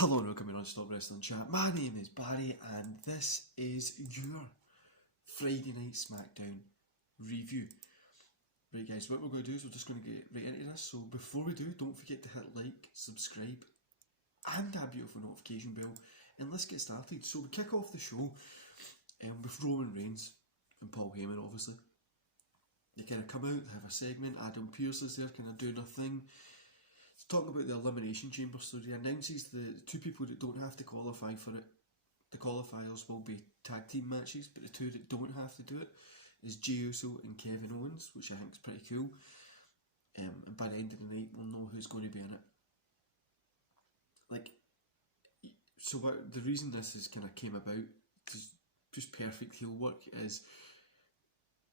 Hello and welcome to Non-Stop Wrestling Chat. My name is Barry and this is your Friday Night Smackdown review. Right guys, what we're going to do is we're just going to get right into this. So before we do, don't forget to hit like, subscribe and that beautiful notification bell, and let's get started. So we kick off the show with Roman Reigns and Paul Heyman. Obviously they kind of come out, they have a segment. Adam Pearce is there kind of doing a thing. Talking about the Elimination Chamber, so he announces the two people that don't have to qualify for it. The qualifiers will be tag team matches, but the two that don't have to do it is Jey Uso and Kevin Owens, which I think is pretty cool. And by the end of the night, we'll know who's going to be in it. So what the reason this is kind of came about, just perfect heel work, is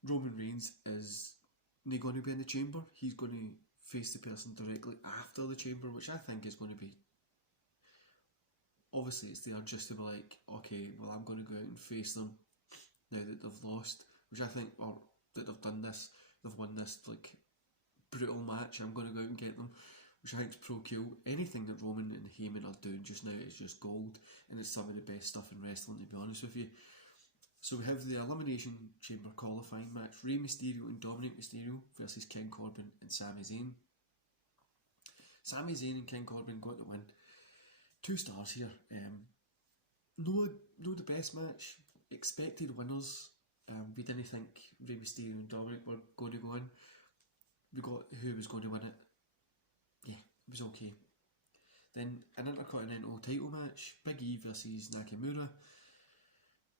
Roman Reigns is not going to be in the chamber. He's going to face the person directly after the chamber, which I think is going to be, obviously it's there just to be like, okay, well I'm going to go out and face them now that they've lost, which I think, or that they've done this, they've won this like brutal match, I'm going to go out and get them, which I think is pro cool. Anything that Roman and Heyman are doing just now is just gold, and it's some of the best stuff in wrestling, to be honest with you. So we have the Elimination Chamber qualifying match, Rey Mysterio and Dominic Mysterio versus King Corbin and Sami Zayn. Sami Zayn and King Corbin got the win. 2 stars here. No the best match. Expected winners. We didn't think Rey Mysterio and Dominic were going to go in. We got who was going to win it. Yeah, it was okay. Then an Intercontinental title match, Big E versus Nakamura.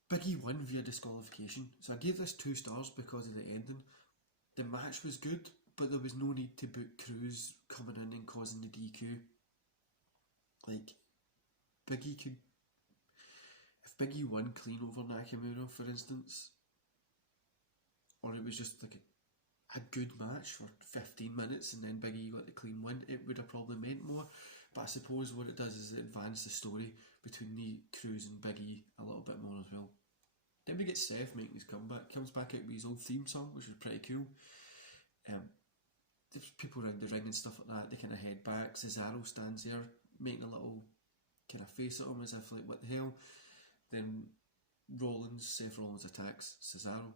Big E won via disqualification, so I gave this 2 stars because of the ending. The match was good, but there was no need to book Cruz coming in and causing the DQ. Like, Big E could... If Big E won clean over Nakamura, for instance, or it was just like a good match for 15 minutes and then Big E got the clean win, it would have probably meant more. But I suppose what it does is it advances the story between the Cruz and Big E a little bit more as well. Then we get Seth making his comeback, comes back out with his old theme song, which was pretty cool. There's people around the ring and stuff like that, they kind of head back. Cesaro stands there making a little kind of face at him as if like, what the hell. Then Seth Rollins attacks Cesaro,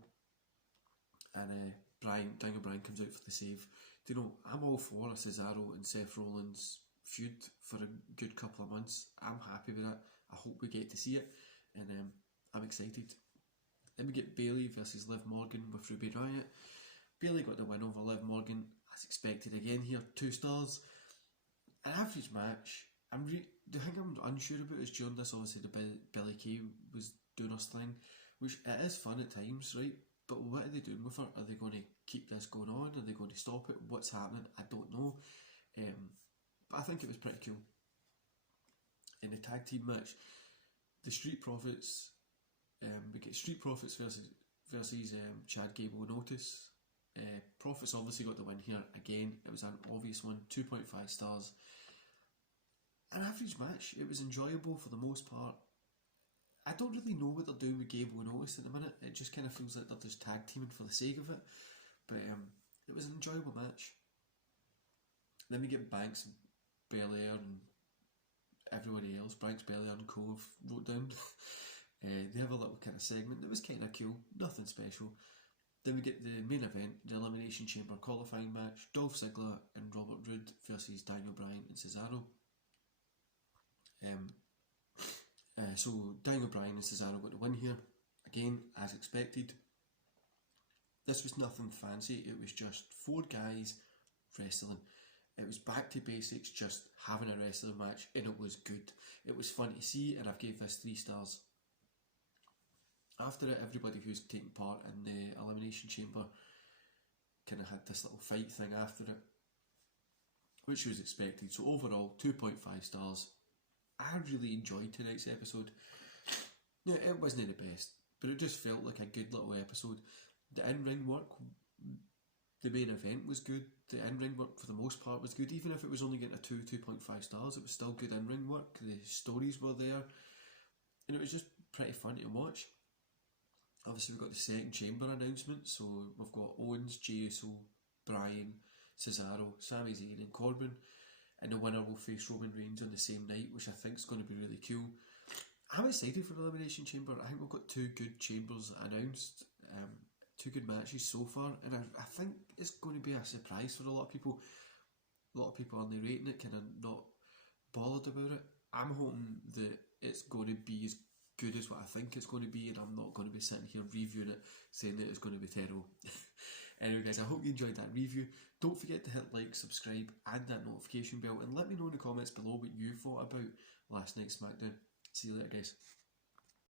and Daniel Bryan comes out for the save. Do you know, I'm all for a Cesaro and Seth Rollins feud for a good couple of months. I'm happy with that. I hope we get to see it, and I'm excited. Then we get Bayley versus Liv Morgan with Ruby Riott. Bayley got the win over Liv Morgan as expected again here, 2 stars. An average match. The thing I'm unsure about is during this, obviously the Billie Kay was doing her thing, which it is fun at times, right? But what are they doing with her? Are they going to keep this going on? Are they going to stop it? What's happening? I don't know. But I think it was pretty cool. In the tag team match, the Street Profits, we get Street Profits versus Chad Gable and Otis. Profits obviously got the win here again. It was an obvious one, 2.5 stars. An average match. It was enjoyable for the most part. I don't really know what they're doing with Gable and Otis at the minute. It just kind of feels like they're just tag teaming for the sake of it. But it was an enjoyable match. Then we get Banks and Belair and everybody else. Banks, Belair and Cove wrote down. They have a little kind of segment that was kind of cool. Nothing special. Then we get the main event, the Elimination Chamber qualifying match. Dolph Ziggler and Robert Roode versus Daniel Bryan and Cesaro. So Daniel Bryan and Cesaro got the win here. Again, as expected. This was nothing fancy. It was just 4 guys wrestling. It was back to basics, just having a wrestling match, and it was good. It was fun to see, and I've gave this 3 stars. After it, everybody who's taking part in the Elimination Chamber kind of had this little fight thing after it, which was expected. So overall, 2.5 stars. I really enjoyed tonight's episode. Yeah, it wasn't the best, but it just felt like a good little episode. The in-ring work, the main event was good. The in-ring work for the most part was good. Even if it was only getting a 2.5 stars, it was still good in-ring work. The stories were there, and it was just pretty fun to watch. Obviously we've got the second chamber announcement, so we've got Owens, Jey Uso, Bryan, Cesaro, Sami Zayn and Corbin. and the winner will face Roman Reigns on the same night, which I think is going to be really cool. I'm excited for the Elimination Chamber. I think we've got 2 good chambers announced, 2 good matches so far, and I think it's going to be a surprise for a lot of people. A lot of people aren't rating it, kind of not bothered about it. I'm hoping that it's going to be as good as what I think it's going to be, and I'm not going to be sitting here reviewing it saying that it's going to be terrible. Anyway guys, I hope you enjoyed that review. Don't forget to hit like, subscribe and that notification bell, and let me know in the comments below what you thought about last night's SmackDown. See you later guys.